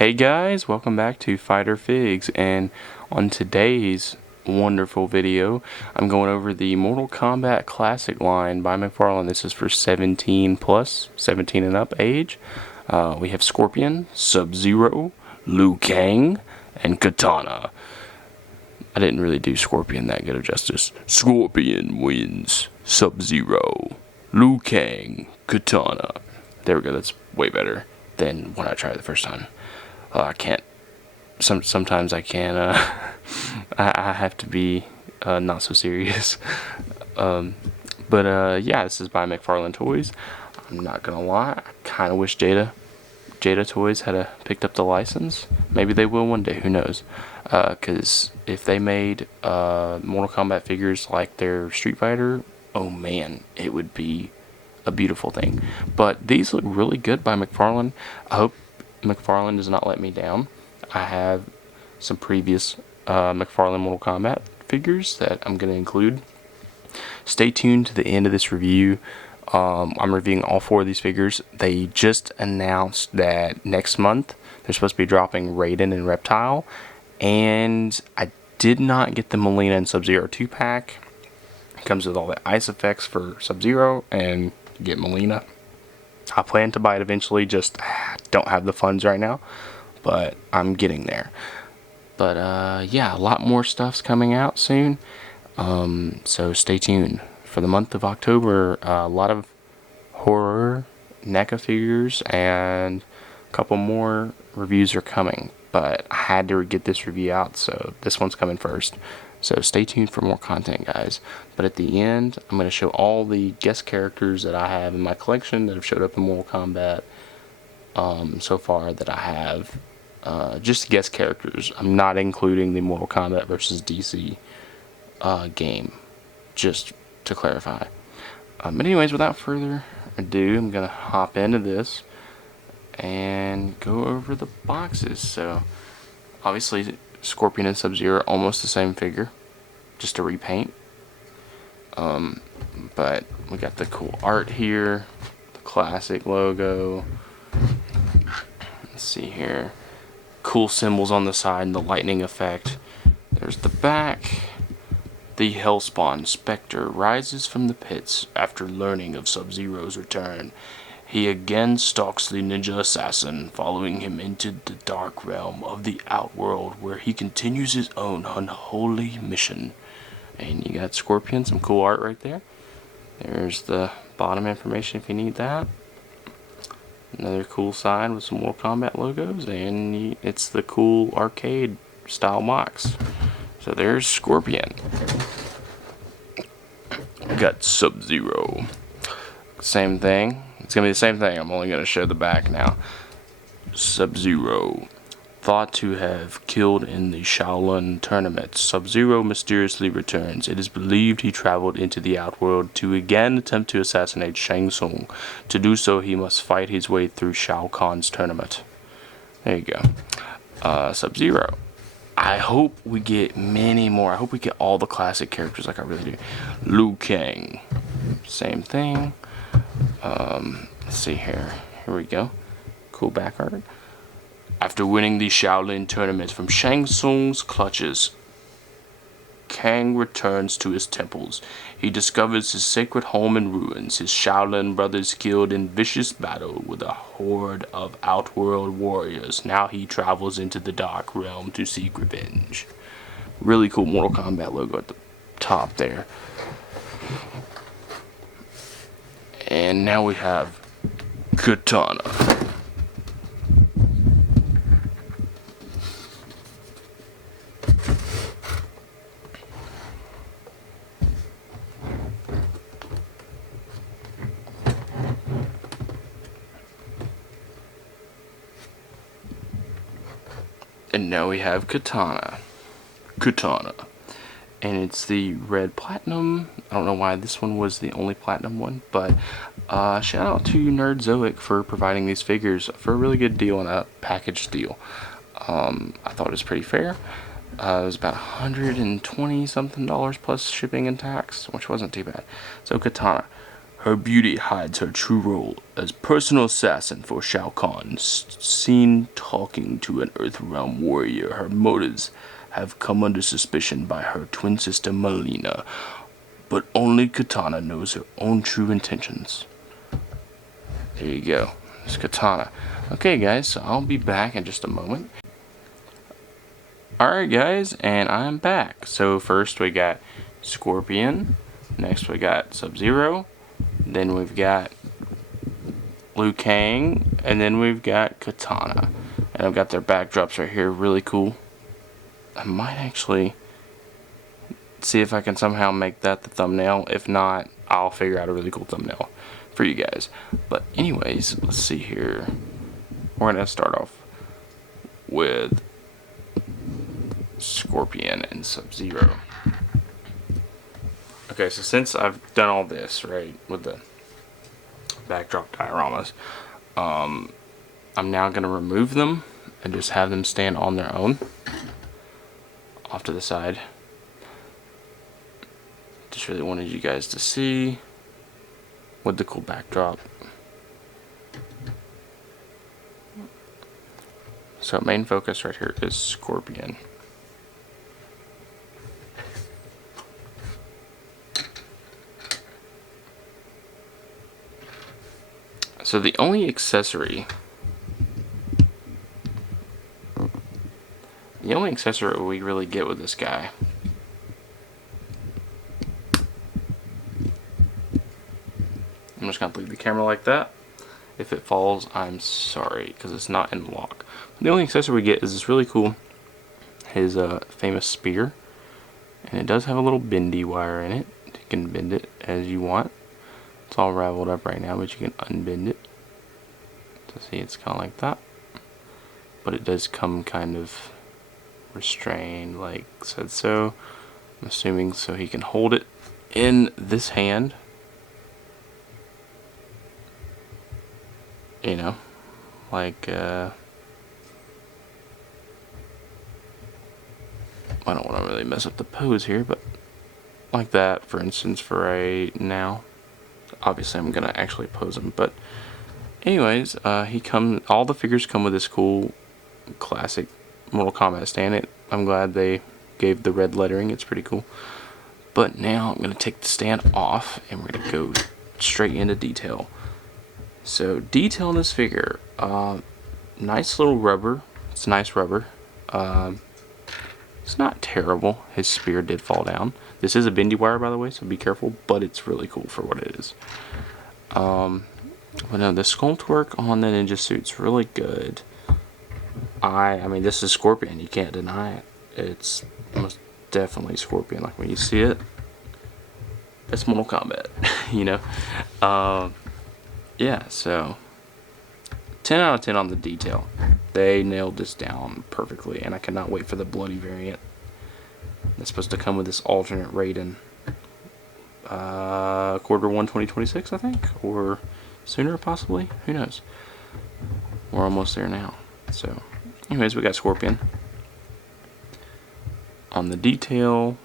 Hey guys, welcome back to Fighter Figs, and on today's wonderful video, I'm going over the Mortal Kombat Classic line by McFarlane. This is for 17 plus, 17 and up age. We have Scorpion, Sub-Zero, Liu Kang, and Katana. I didn't really do Scorpion that good of justice. Scorpion wins, Sub-Zero, Liu Kang, Katana. There we go, that's way better than when I tried the first time. I can't. Sometimes I can. I have to be not so serious. Yeah, this is by McFarlanetoys. I'm not gonna lie. I kind of wish Jada Toys had picked up the license. Maybe they will one day. Who knows? Because if they made Mortal Kombat figures like their Street Fighter, oh man, it would be a beautiful thing. But these look really good by McFarlane. I hope McFarlane does not let me down. I have some previous McFarlane Mortal Kombat figures that I'm going to include. Stay tuned to the end of this review. I'm reviewing all 4 of these figures. They just announced that next month they're supposed to be dropping Raiden and Reptile, and I did not get the Milena and Sub-Zero 2-pack. It comes with all the ice effects for Sub-Zero, and you get Milena. I plan to buy it eventually, just don't have the funds right now, but I'm getting there. But yeah, a lot more stuff's coming out soon, so stay tuned. For the month of October, a lot of horror NECA figures and a couple more reviews are coming, but I had to get this review out, so this one's coming first. So stay tuned for more content, guys. But at the end, I'm going to show all the guest characters that I have in my collection that have showed up in Mortal Kombat so far that I have. Just guest characters. I'm not including the Mortal Kombat versus DC game, just to clarify. But anyways, without further ado, I'm going to hop into this and go over the boxes. So, obviously, Scorpion and Sub-Zero, almost the same figure, just a repaint. But we got the cool art here, the classic logo. Let's see here, cool symbols on the side and the lightning effect. There's the back. The Hellspawn Spectre rises from the pits after learning of Sub-Zero's return. He again stalks the ninja assassin, following him into the dark realm of the Outworld, where he continues his own unholy mission. And you got Scorpion, some cool art right there. There's the bottom information if you need that. Another cool side with some Mortal Kombat logos, and it's the cool arcade style box. So there's Scorpion. We got Sub-Zero. Same thing. It's going to be the same thing. I'm only going to show the back now. Sub-Zero. Thought to have killed in the Shaolin tournament, Sub-Zero mysteriously returns. It is believed he traveled into the Outworld to again attempt to assassinate Shang Tsung. To do so, he must fight his way through Shao Kahn's tournament. There you go. Sub-Zero. I hope we get many more. I hope we get all the classic characters like I really do. Liu Kang. Same thing. Let's see here. Here we go. Cool back art. After winning the Shaolin tournament from Shang Tsung's clutches, Kang returns to his temples. He discovers his sacred home in ruins, his Shaolin brothers killed in vicious battle with a horde of Outworld warriors. Now he travels into the Dark Realm to seek revenge. Really cool Mortal Kombat logo at the top there. And now we have Katana. And now we have Katana. And it's the red platinum. I don't know why this one was the only platinum one, but shout out to Nerdzoic for providing these figures for a really good deal and a package deal. I thought it was pretty fair. It was about $120 something plus shipping and tax, which wasn't too bad. So Katana, Her beauty hides her true role as personal assassin for Shao Kahn. Seen talking to an Earthrealm warrior, her motives have come under suspicion by her twin sister Milena, but only Katana knows her own true intentions. There you go. It's Katana. Okay, guys, so I'll be back in just a moment. Alright, guys, and I'm back. So first we got Scorpion. Next we got Sub-Zero. Then we've got Liu Kang. And then we've got Katana. And I've got their backdrops right here. Really cool. I might actually see if I can somehow make that the thumbnail. If not, I'll figure out a really cool thumbnail for you guys. But anyways, let's see here. We're going to start off with Scorpion and Sub-Zero. Okay, so since I've done all this, right, with the backdrop dioramas, I'm now going to remove them and just have them stand on their own off to the side. Just really wanted you guys to see with the cool backdrop. So main focus right here is Scorpion. So the only accessory we really get with this guy I'm just going to leave the camera like that. If it falls, I'm sorry, because it's not in lock. The only accessory we get is this really cool, his famous spear. And it does have a little bendy wire in it. You can bend it as you want. It's all raveled up right now, but you can unbend it. So see, it's kind of like that. But it does come kind of restrained, like said so. I'm assuming so he can hold it in this hand. You know, like, I don't want to really mess up the pose here, but like that, for instance, for right now. Obviously, I'm going to actually pose him, but anyways, all the figures come with this cool classic Mortal Kombat stand. I'm glad they gave the red lettering, it's pretty cool. But now I'm going to take the stand off, and we're going to go straight into detail. So detail in this figure, nice little rubber. It's nice rubber. It's not terrible. His spear did fall down. This is a bendy wire, by the way, so be careful. But it's really cool for what it is. But no, the sculpt work on the ninja suit's really good. I mean, this is Scorpion. You can't deny it. It's most definitely Scorpion. Like when you see it, it's Mortal Kombat. You know. Yeah, so 10 out of 10 on the detail. They nailed this down perfectly, and I cannot wait for the bloody variant. That's supposed to come with this alternate Raiden. Q1 2026, I think, or sooner possibly. Who knows? We're almost there now. So, anyways, we got Scorpion. On the detail.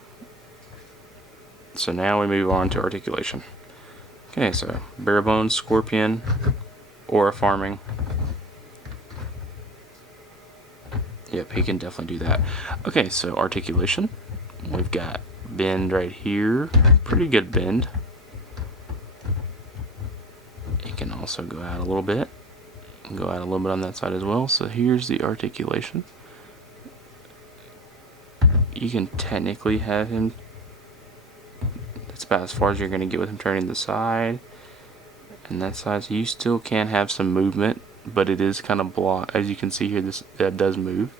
So now we move on to articulation. Okay, so bare bones Scorpion, aura farming. Yep, he can definitely do that. Okay, so articulation. We've got bend right here. Pretty good bend. It can also go out a little bit. Go out a little bit on that side as well. So here's the articulation. You can technically have him. That's about as far as you're going to get with him turning the side and that side. So you still can have some movement, but it is kind of blocked. As you can see here, that does move.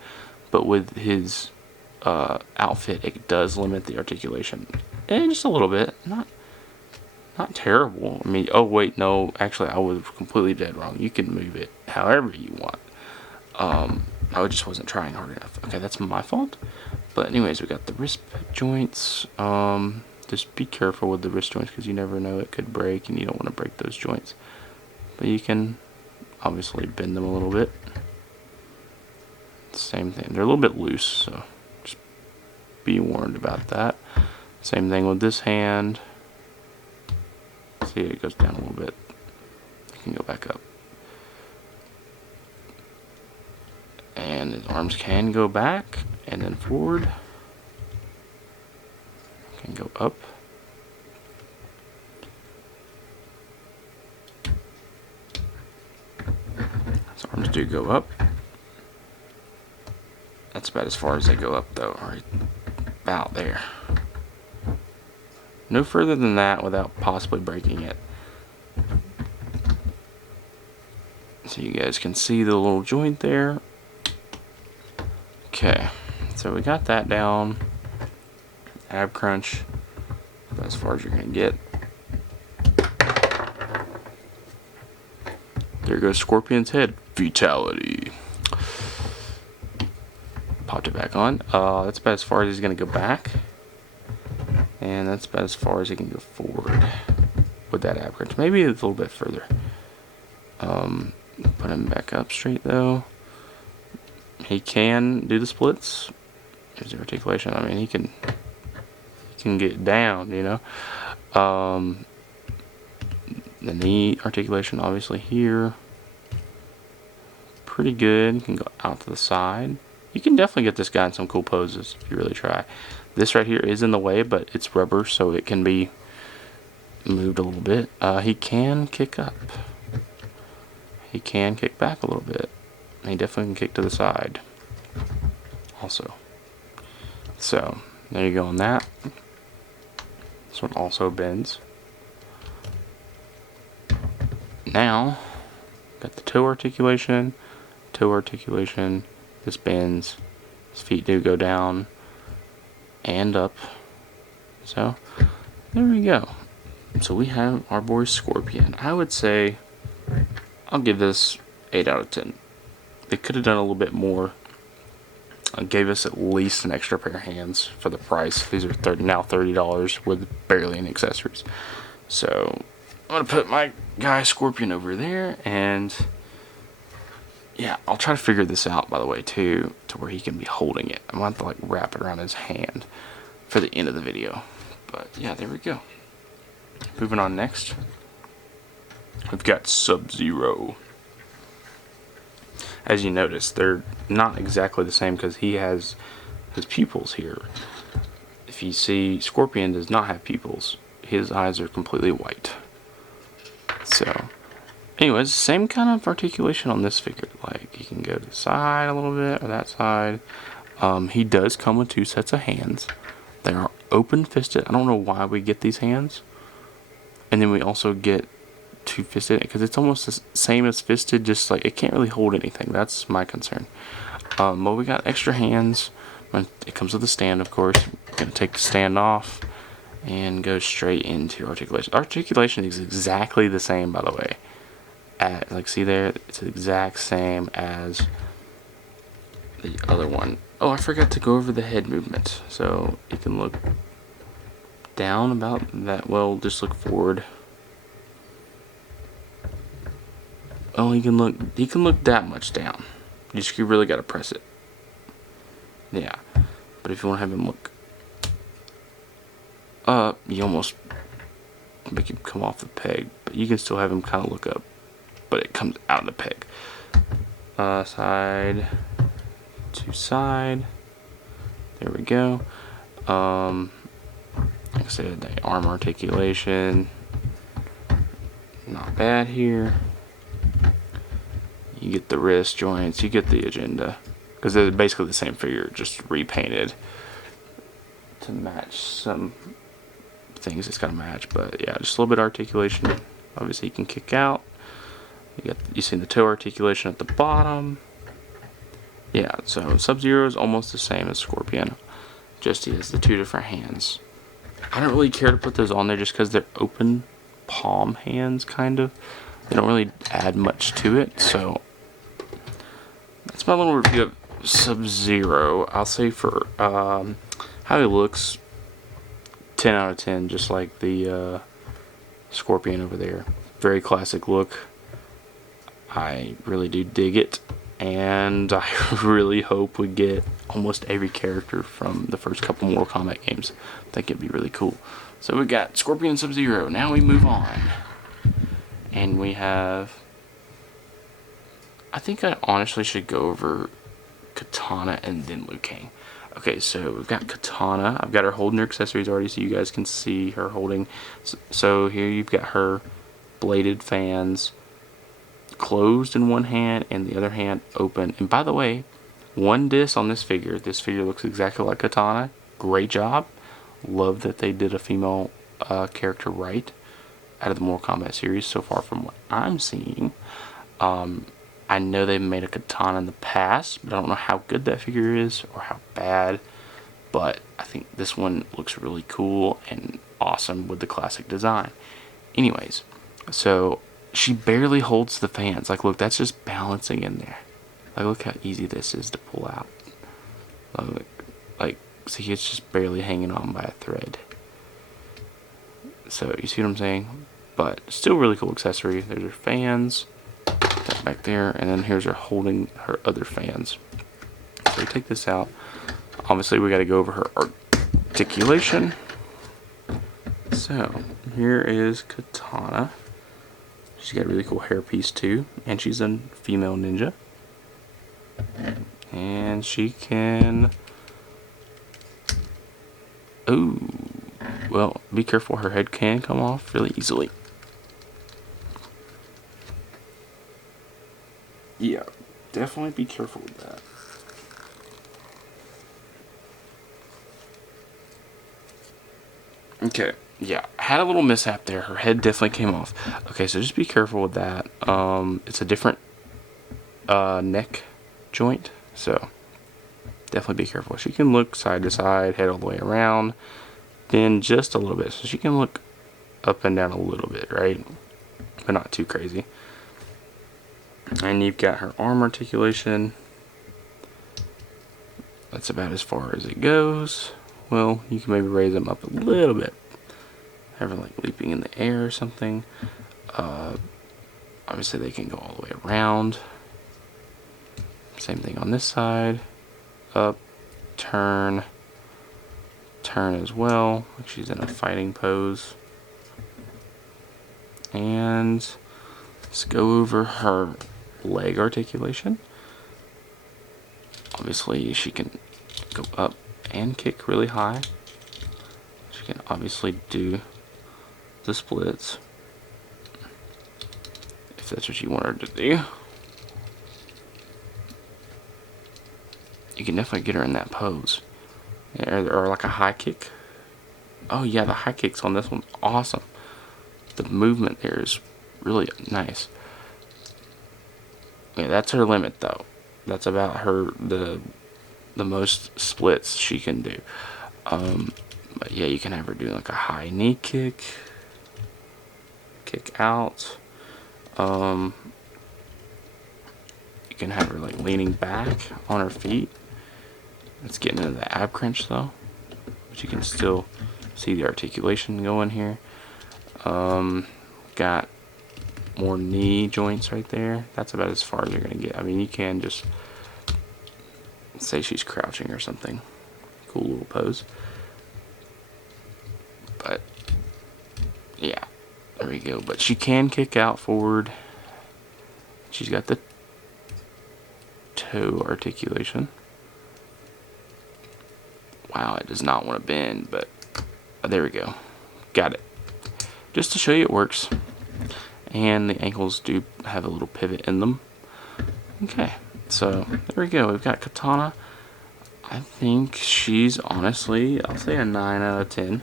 But with his outfit, it does limit the articulation. And just a little bit. Not terrible. I mean, oh wait, no. Actually, I was completely dead wrong. You can move it however you want. I just wasn't trying hard enough. Okay, that's my fault. But anyways, we got the wrist joints. Just be careful with the wrist joints because you never know, it could break and you don't want to break those joints. But you can obviously bend them a little bit. Same thing. They're a little bit loose, so just be warned about that. Same thing with this hand. See, it goes down a little bit. You can go back up. And his arms can go back and then forward. Can go up. His arms do go up. That's about as far as they go up though, right about there. No further than that without possibly breaking it. So you guys can see the little joint there. Okay, so we got that down. Ab crunch, about as far as you're gonna get. There goes Scorpion's head. Fatality. Popped it back on. That's about as far as he's gonna go back. And that's about as far as he can go forward with that ab crunch. Maybe a little bit further. Put him back up straight though. He can do the splits. There's the articulation. I mean, he can get down, you know. The knee articulation, obviously here, pretty good. You can go out to the side. You can definitely get this guy in some cool poses if you really try. This right here is in the way, but it's rubber, so it can be moved a little bit. He can kick up. He can kick back a little bit. And he definitely can kick to the side also. So there you go on that. This one also bends. Now got the toe articulation. This bends. His feet do go down and up. So there we go. So we have our boy Scorpion. I would say I'll give this 8 out of 10. They could have done a little bit more. Gave us at least an extra pair of hands for the price. These are now $30 with barely any accessories. So I'm gonna put my guy Scorpion over there, and yeah, I'll try to figure this out, by the way, too, to where he can be holding it. I'm gonna have to like wrap it around his hand for the end of the video. But yeah, there we go. Moving on next, we've got Sub-Zero. As you notice, they're not exactly the same because he has his pupils here. If you see, Scorpion does not have pupils. His eyes are completely white. So, anyways, same kind of articulation on this figure. Like, he can go to the side a little bit, or that side. He does come with 2 sets of hands. They are open-fisted. I don't know why we get these hands. And then we also get 2-fisted, because it's almost the same as fisted, just like it can't really hold anything. That's my concern. But we got extra hands. It comes with a stand, of course. We're going to take the stand off and go straight into articulation. Articulation is exactly the same, by the way. Like, see there, it's the exact same as the other one. Oh, I forgot to go over the head movement. So you can look down about that. Well, just look forward. Oh, he can look that much down. You really gotta press it. Yeah. But if you want to have him look up, you almost make him come off the peg. But you can still have him kind of look up, but it comes out of the peg. Side to side. There we go. Like I said, the arm articulation, not bad here. You get the wrist joints, you get the agenda, because they're basically the same figure, just repainted to match some things it's got to match. But yeah, just a little bit of articulation. Obviously, you can kick out. You see the toe articulation at the bottom. Yeah, so Sub-Zero is almost the same as Scorpion, just he has the 2 different hands. I don't really care to put those on there just because they're open palm hands, kind of. They don't really add much to it, so that's my little review of Sub-Zero. I'll say for how he looks, 10 out of 10, just like the Scorpion over there. Very classic look. I really do dig it, and I really hope we get almost every character from the first couple Mortal Kombat games. I think it'd be really cool. So we got Scorpion and Sub-Zero. Now we move on And we have, I think I honestly should go over Katana and then Liu Kang. Okay, so we've got Katana. I've got her holding her accessories already, so you guys can see her holding. So here you've got her bladed fans closed in one hand and the other hand open. And by the way, one diss on this figure. This figure looks exactly like Katana. Great job. Love that they did a female character right out of the Mortal Kombat series so far from what I'm seeing. I know they've made a Katana in the past, but I don't know how good that figure is or how bad. But I think this one looks really cool and awesome with the classic design. Anyways, so she barely holds the fans. Like, look, that's just balancing in there. Like, look how easy this is to pull out. Like, see, it's just barely hanging on by a thread. So, you see what I'm saying? But still really cool accessory. There's her fans. That back there. And then here's her holding her other fans. So, we take this out. Obviously, we got to go over her articulation. So, here is Katana. She's got a really cool hairpiece too, and she's a female ninja. And she can... Oh, well, be careful, her head can come off really easily. Yeah, definitely be careful with that. Okay, yeah, had a little mishap there. Her head definitely came off. Okay, so just be careful with that. It's a different neck joint, so definitely be careful. She can look side to side, head all the way around, then just a little bit. So she can look up and down a little bit, right? But not too crazy. And you've got her arm articulation. That's about as far as it goes. Well, you can maybe raise them up a little bit. Have her like leaping in the air or something. Obviously they can go all the way around. Same thing on this side. Up, turn, turn as well. Like she's in a fighting pose. And let's go over her leg articulation. Obviously she can go up and kick really high. She can obviously do the splits if that's what you want her to do. You can definitely get her in that pose. Or like a high kick. Oh yeah, the high kicks on this one's awesome. The movement there is really nice. Yeah, that's her limit though. That's about her the most splits she can do. But yeah, you can have her do like a high knee kick, kick out. You can have her like leaning back on her feet. It's getting into the ab crunch though, but you can still see the articulation going here. Got more knee joints right there. That's about as far as you're gonna get. I mean, you can just say she's crouching or something. Cool little pose. But yeah, there we go. But she can kick out forward. She's got the toe articulation. Wow, it does not want to bend, but there we go. Got it. Just to show you it works. And the ankles do have a little pivot in them. Okay, so there we go. We've got Katana. I think she's honestly, I'll say a 9 out of 10.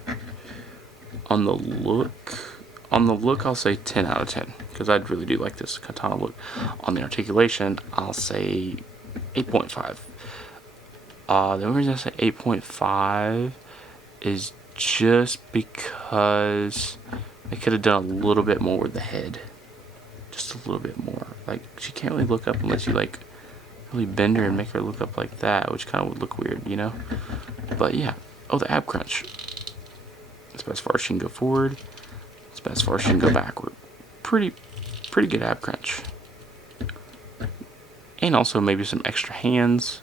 On the look, I'll say 10 out of 10. Because I really do like this Katana look. On the articulation, I'll say 8.5. The only reason I say 8.5 is just because they could have done a little bit more with the head. Just a little bit more. Like, she can't really look up unless you, like, really bend her and make her look up like that, which kind of would look weird, you know? But, yeah. Oh, the ab crunch. That's about as far as she can go forward. That's about as far as she can go backward. Pretty good ab crunch. And also maybe some extra hands.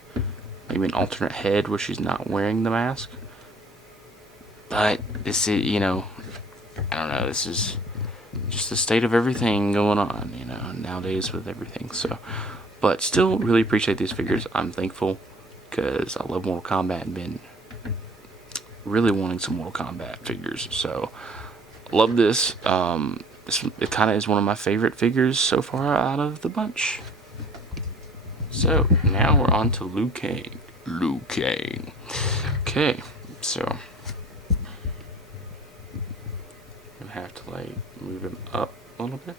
Maybe an alternate head where she's not wearing the mask. But this is, you know, I don't know, this is just the state of everything going on, you know, nowadays with everything. So, but still really appreciate these figures. I'm thankful because I love Mortal Kombat and been really wanting some Mortal Kombat figures. So, love this. It kind of is one of my favorite figures so far out of the bunch. So, now we're on to Liu Kang. Liu Kang. Okay, so I have to like move him up a little bit.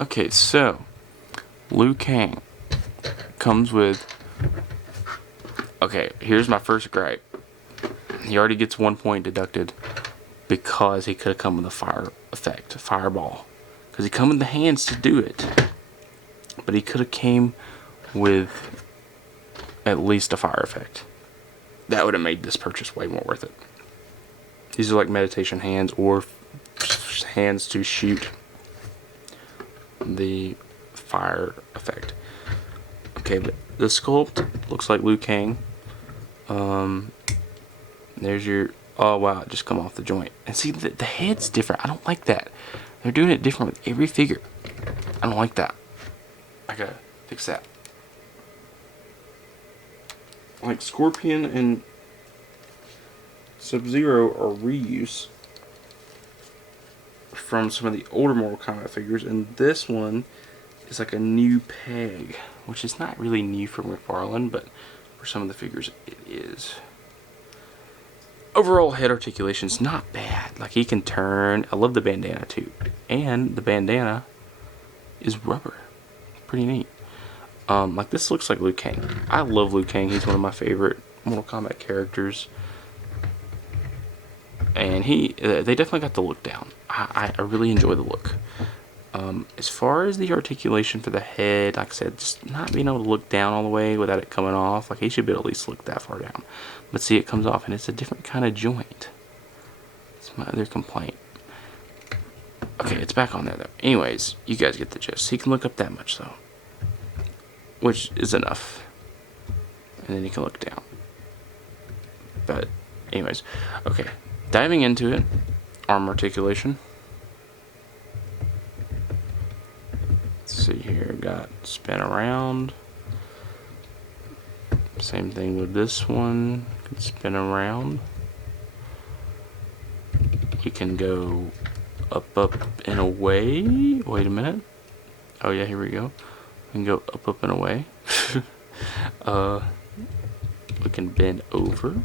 Okay, so Liu Kang comes with. Okay, here's my first gripe. He already gets 1 point deducted because he could have come with a fire effect, a fireball, because he come with the hands to do it. But he could have came with at least a fire effect. That would have made this purchase way more worth it. These are like meditation hands or hands to shoot the fire effect. Okay, but the sculpt looks like Liu Kang. There's your, oh wow, it just come off the joint. And see, the head's different. I don't like that. They're doing it different with every figure. I don't like that. I gotta fix that. Like Scorpion and Sub-Zero are reuse from some of the older Mortal Kombat figures, and this one is like a new peg, which is not really new for McFarlane, but for some of the figures it is. Overall head articulation is not bad. Like, he can turn. I love the bandana too, and the bandana is rubber. Pretty neat. Like, this looks like Liu Kang. I love Liu Kang. He's one of my favorite Mortal Kombat characters. And they definitely got the look down. I really enjoy the look. As far as the articulation for the head, like I said, just not being able to look down all the way without it coming off. Like, he should be able to at least look that far down. But see, it comes off, and it's a different kind of joint. That's my other complaint. Okay, it's back on there, though. Anyways, you guys get the gist. He can look up that much, though, which is enough. And then he can look down. But, anyways, okay. Diving into it, arm articulation. Let's see here, got spin around. Same thing with this one, can spin around. You can go up, and away. Wait a minute. Oh yeah, here we go. We can go up, and away. We can bend over.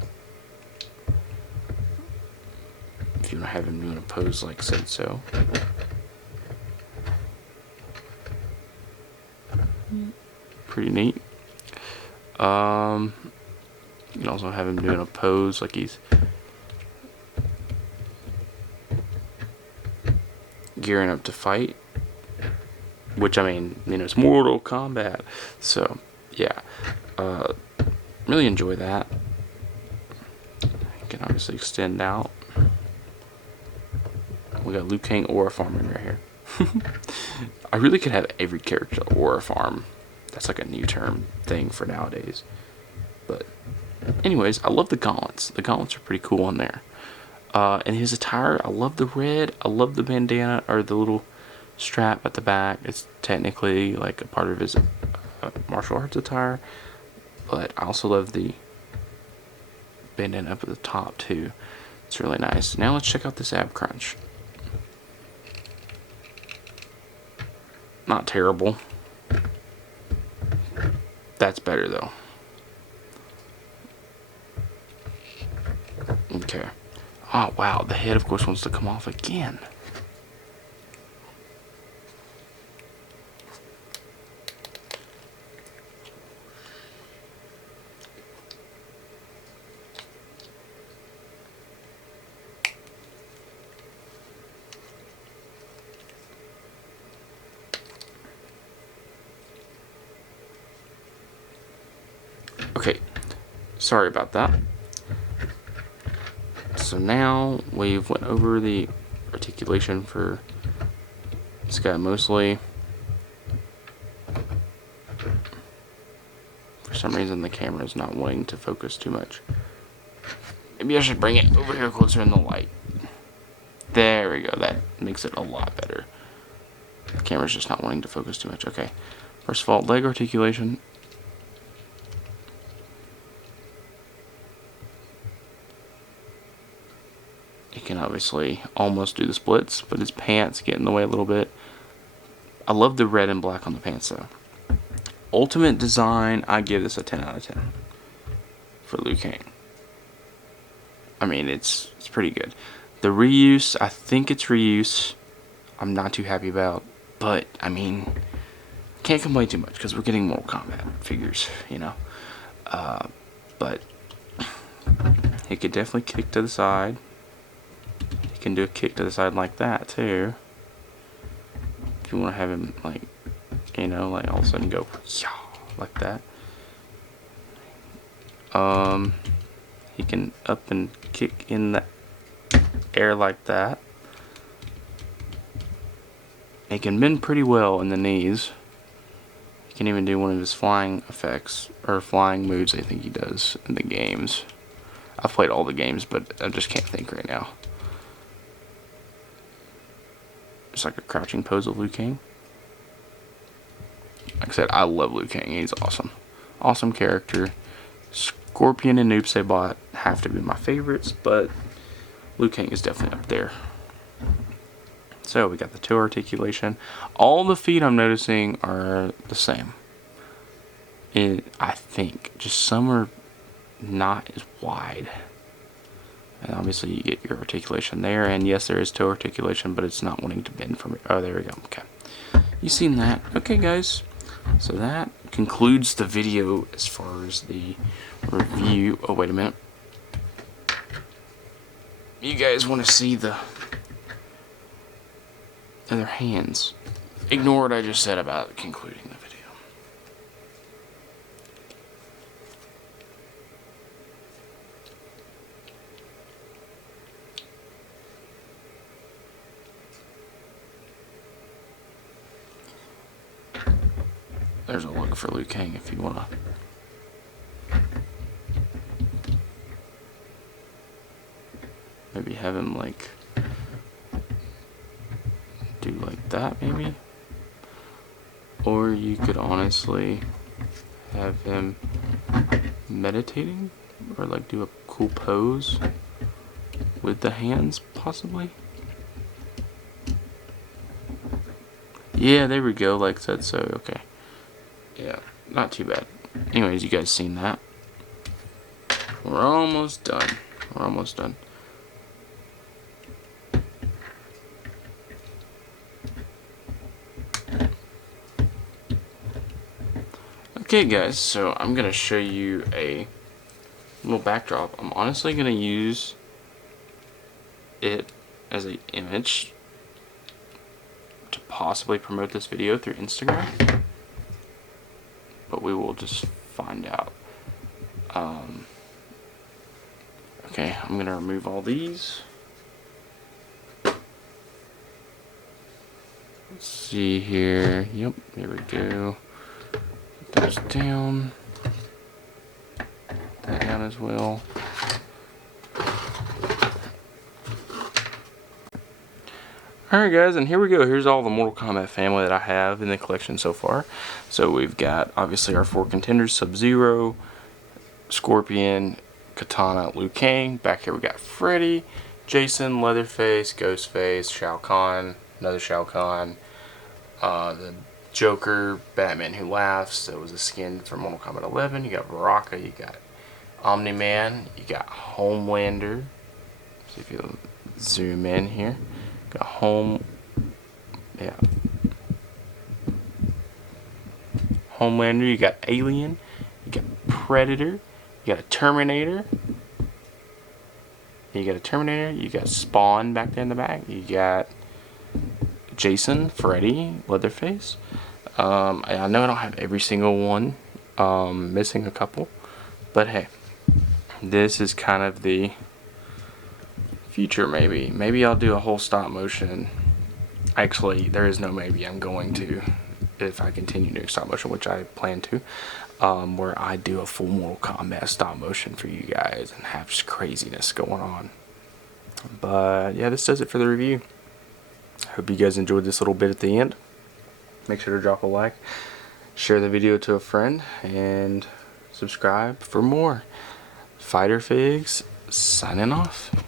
If you want to have him doing a pose like so. Pretty neat. You can also have him doing a pose like he's gearing up to fight. Which, I mean, you know, it's Mortal Kombat. So, yeah. Really enjoy that. You can obviously extend out. We got Liu Kang aura farming right here. I really could have every character aura farm. That's like a new term thing for nowadays. But anyways, I love the gauntlets. The gauntlets are pretty cool on there. And his attire, I love the red. I love the bandana, or the little strap at the back. It's technically like a part of his martial arts attire. But I also love the bandana up at the top too. It's really nice. Now let's check out this ab crunch. Not terrible. That's better though. Okay. Oh wow, the head of course wants to come off again. Okay, sorry about that. So now we've went over the articulation for this guy mostly. For some reason the camera is not wanting to focus too much. Maybe I should bring it over here closer in the light. There we go, that makes it a lot better. The camera's just not wanting to focus too much. Okay. First of all, leg articulation. He can obviously almost do the splits, but his pants get in the way a little bit. I love the red and black on the pants though. Ultimate design, I give this a 10 out of 10 for Liu Kang. I mean, it's pretty good. The reuse, I think it's reuse. I'm not too happy about, but I mean, can't complain too much because we're getting Mortal Kombat figures, you know. But he could definitely kick to the side. He can do a kick to the side like that too. If you want to have him like, you know, like all of a sudden go like that. He can up and kick in the air like that. He can bend pretty well in the knees. He can even do one of his flying effects, or flying moves I think he does in the games. I've played all the games, but I just can't think right now. It's like a crouching pose of Liu Kang. Like I said, I love Liu Kang. He's awesome. Awesome character. Scorpion and Noob Saibot have to be my favorites, but Liu Kang is definitely up there. So we got the toe articulation. All the feet I'm noticing are the same. I think just some are not as wide. And obviously you get your articulation there, and yes, there is toe articulation, but it's not wanting to bend from it. Oh, there we go. Okay, you seen that? Okay, guys. So that concludes the video as far as the review. Oh, wait a minute. You guys want to see the other hands? Ignore what I just said about concluding the video. There's a look for Liu Kang if you wanna. Maybe have him like do like that maybe. Or you could honestly have him meditating, or like do a cool pose with the hands possibly. Yeah, there we go, like that. So okay. Yeah, not too bad. Anyways, you guys seen that? We're almost done. We're almost done. Okay guys, so I'm gonna show you a little backdrop. I'm honestly gonna use it as an image to possibly promote this video through Instagram, but we will just find out. Okay, I'm gonna remove all these. Let's see here. Yep, there we go. Put those down. Put that down as well. Alright guys, and here we go. Here's all the Mortal Kombat family that I have in the collection so far. So we've got obviously our 4 contenders: Sub-Zero, Scorpion, Katana, Liu Kang. Back here we got Freddy, Jason, Leatherface, Ghostface, Shao Kahn, another Shao Kahn, the Joker, Batman Who Laughs. That was a skin from Mortal Kombat 11. You got Baraka, you got Omni-Man, you got Homelander. See if you'll zoom in here. Got Homelander, you got Alien, you got Predator, you got a Terminator, you got Spawn back there in the back, you got Jason, Freddy, Leatherface. I know I don't have every single one, missing a couple, but hey, this is kind of the future. Maybe I'll do a whole stop motion. Actually, there is no maybe. I'm going to, if I continue doing stop motion, which I plan to, where I do a full Mortal Kombat stop motion for you guys and have just craziness going on. But yeah, this does it for the review. Hope you guys enjoyed this little bit at the end. make sure to drop a like, share the video to a friend, and subscribe for more. Fighter Figs signing off.